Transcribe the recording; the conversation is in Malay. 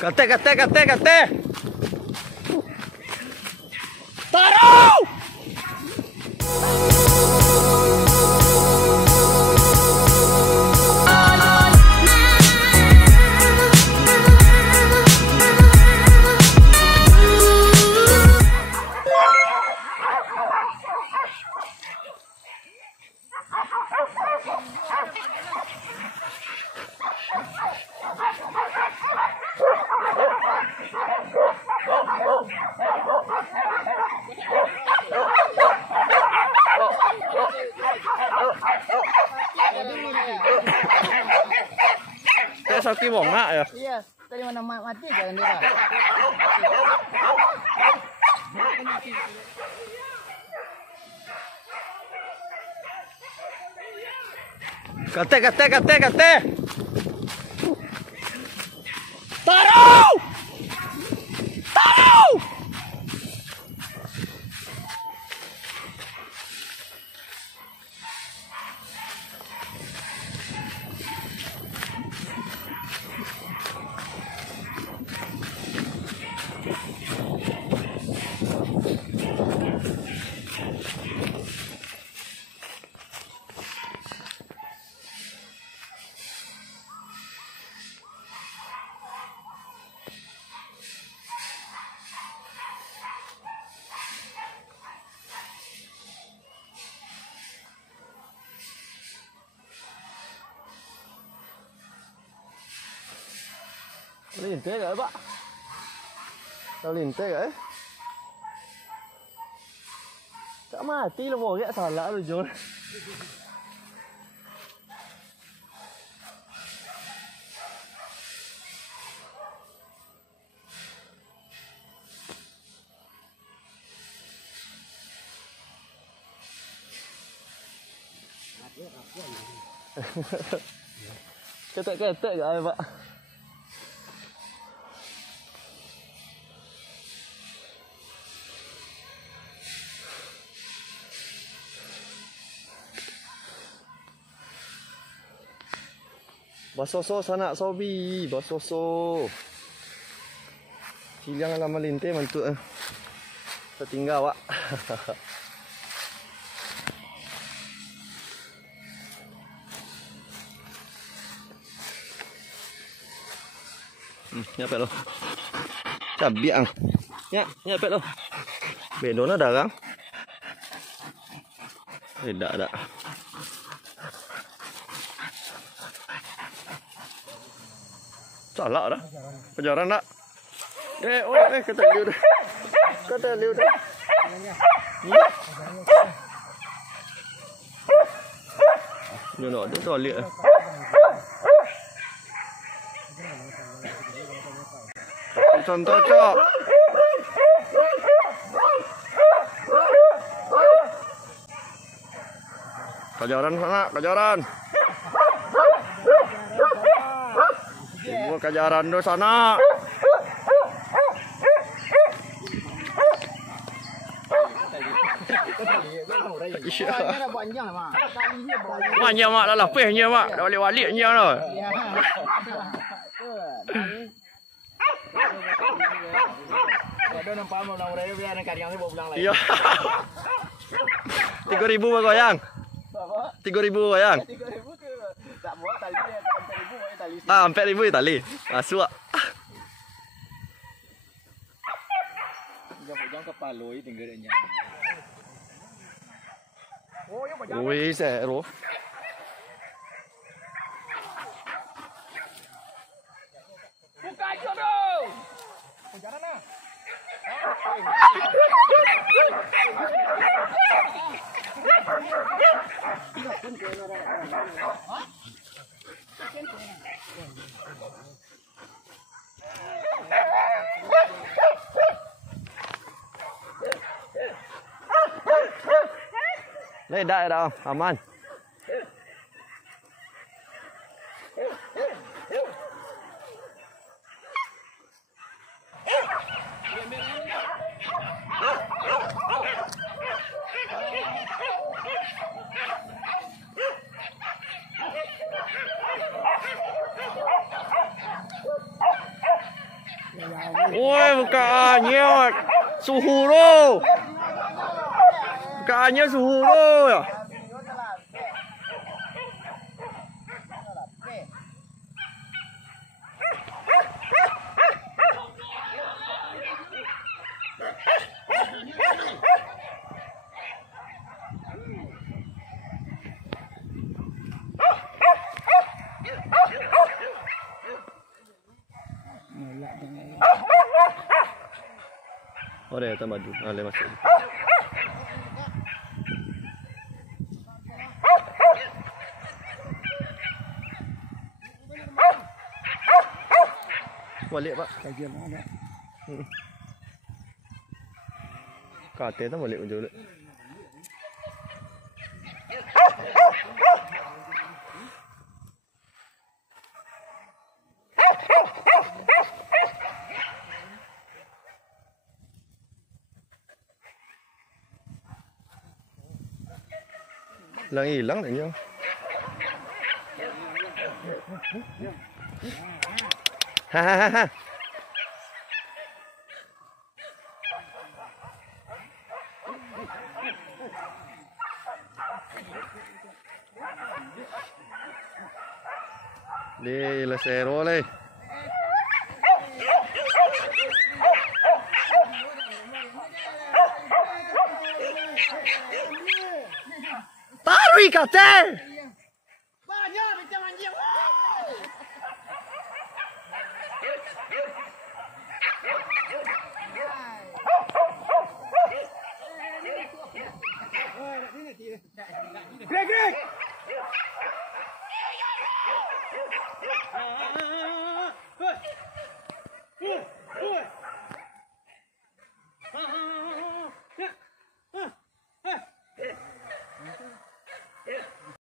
Kate. Taruh! Sakit bongak ya? Iya, tadi mana mati kan dia. Kate. Taruh! Lintai gak Pak? Tahu lintai gak? Tak mati lah mau gak salah lu Jol. Ketek gak Pak? Basoso sanak sobi, basoso. Silang lama lintai mantuk tertinggal Pak. Nyapet lo. Cabi ang. Nyapet lo. Bedona darang. Tidak. Salah dah. Kejaran tak? Kata liu dah. Ni nak dia toilet. Contoh cok. Kejaran sana, kejaran. Kejaran do sana. Panjang mak dah lapihnya mak. Dah balik-baliknya dah. Ada nampak mau pulang raya biar nak kari yang bawa pulang lagi. Iya. 3.000 goyang. 3.000 goyang. 3.000 ke tak buat tali 4.000 tali. 4.000 tali. Masuk. Jangan kepaloi tinggal nya. Oh, yo macam. Ui, seru. Buka jodoh. Kejaran nah. Ledak dah, aman. bukaannya. Suhu lo. Bukaannya suhu lo ya. Oh, dia tak maju. Dia masuk. Balik, Pak. Kajian mana? Kate tu balik ujung dulu. Hilang tak nyo. Ha. Đi là xe rô đi. Taruh ikan. Banyak macam anjing. Greg! Good.